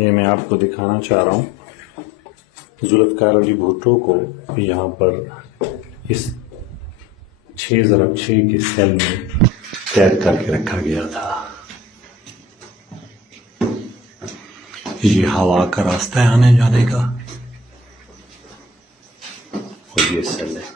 ये मैं आपको दिखाना चाह रहा हूँ जुल्फ़िकार अली भुट्टो को यहाँ पर इस 6x6 के सेल में कैद करके रखा गया था। ये हवा का रास्ता है आने जाने का और ये सेल है।